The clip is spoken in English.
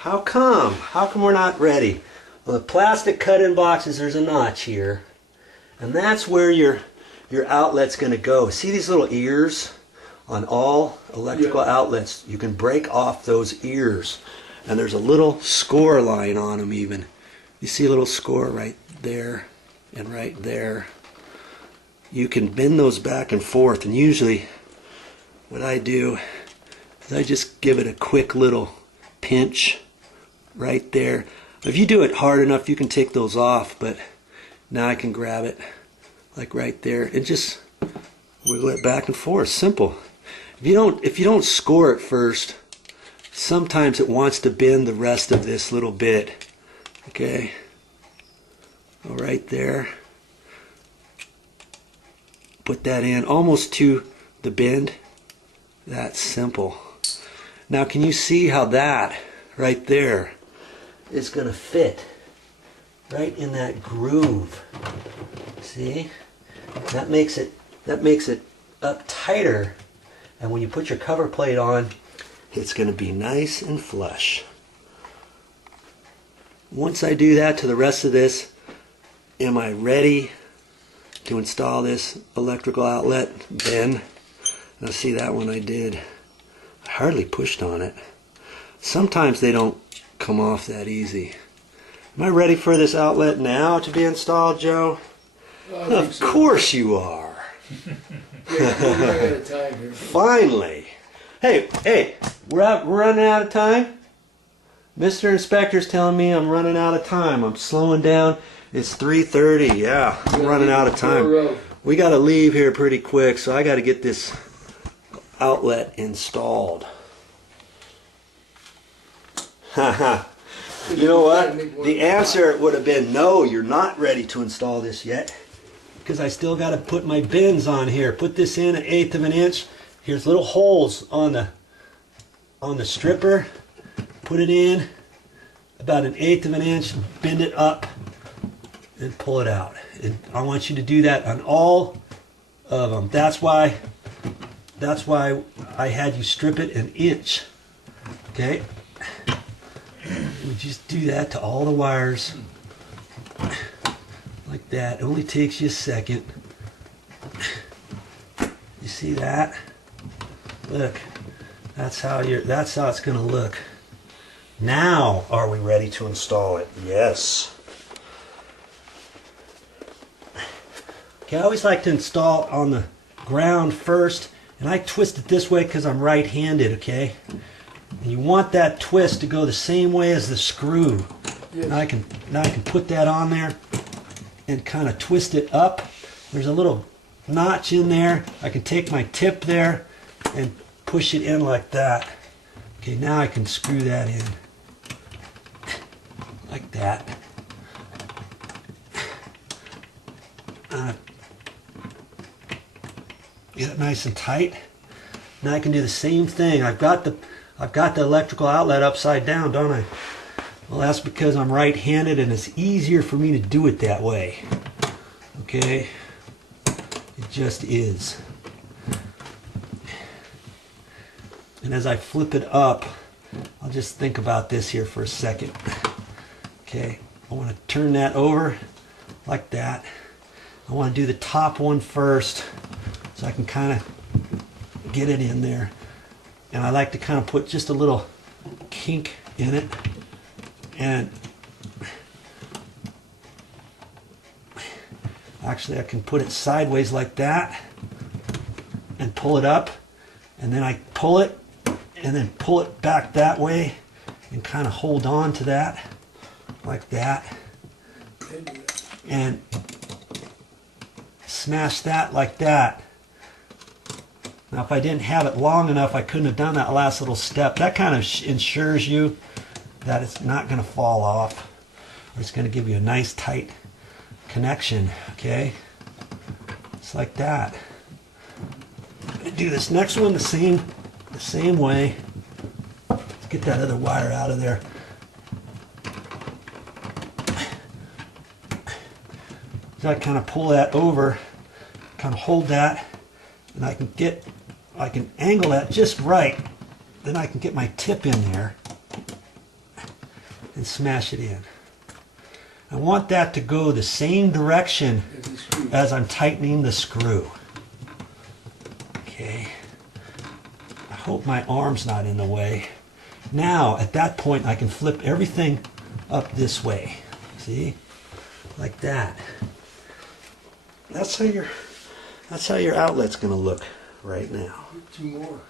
How come? How come we're not ready? Well, the plastic cut-in boxes, there's a notch here. And that's where your outlet's going to go. See these little ears on all electrical outlets? You can break off those ears. And there's a little score line on them even. You see a little score right there and right there. You can bend those back and forth, and usually what I do is I just give it a quick little pinch right there. If you do it hard enough, you can take those off, but now I can grab it like right there and just wiggle it back and forth. Simple. If you don't score it first, sometimes it wants to bend the rest of this little bit. Okay, all right there. Put that in almost to the bend. That's simple. Now can you see how that right there is going to fit right in that groove? See? That makes it up tighter, and when you put your cover plate on, it's going to be nice and flush. Once I do that to the rest of this, am I ready to install this electrical outlet? Then, now see that one I did, I hardly pushed on it. Sometimes they don't come off that easy. Am I ready for this outlet now to be installed, Joe? Of course you are. Finally. Hey, we're running out of time? Mr. Inspector's telling me I'm running out of time. I'm slowing down. It's 3:30. Yeah, I'm running out of time. We got to leave here pretty quick, so I got to get this outlet installed. Haha. You know what? The answer would have been no, you're not ready to install this yet, because I still got to put my bends on here. Put this in 1/8 of an inch. Here's little holes on the stripper. Put it in about 1/8 of an inch, bend it up, and pull it out. And I want you to do that on all of them. That's why I had you strip it 1 inch. Okay? We just do that to all the wires like that. It only takes you a second. You see that? Look, that's how it's going to look. Now, are we ready to install it? Yes. Okay, I always like to install on the ground first, and I twist it this way because I'm right-handed, okay? And you want that twist to go the same way as the screw. Yes. Now I can put that on there and kind of twist it up. There's a little notch in there. I can take my tip there and push it in like that. Okay, now I can screw that in like that. Get it nice and tight. Now I can do the same thing. I've got the electrical outlet upside down, don't I? Well, that's because I'm right-handed and it's easier for me to do it that way. Okay? It just is. And as I flip it up, I'll just think about this here for a second. Okay, I want to turn that over like that. I want to do the top one first so I can kind of get it in there. And I like to kind of put just a little kink in it. And actually I can put it sideways like that and pull it up. And then I pull it and then pull it back that way and kind of hold on to that like that. And smash that like that. Now if I didn't have it long enough, I couldn't have done that last little step. That kind of ensures you that it's not going to fall off, or it's going to give you a nice tight connection. Okay, it's like that. I'm going to do this next one the same way. Let's get that other wire out of there. So I kind of pull that over, kind of hold that, and I can angle that just right. Then I can get my tip in there and smash it in. I want that to go the same direction as I'm tightening the screw. Okay. I hope my arm's not in the way. Now, at that point, I can flip everything up this way. See? Like that. That's how your outlet's going to look right now. Two more.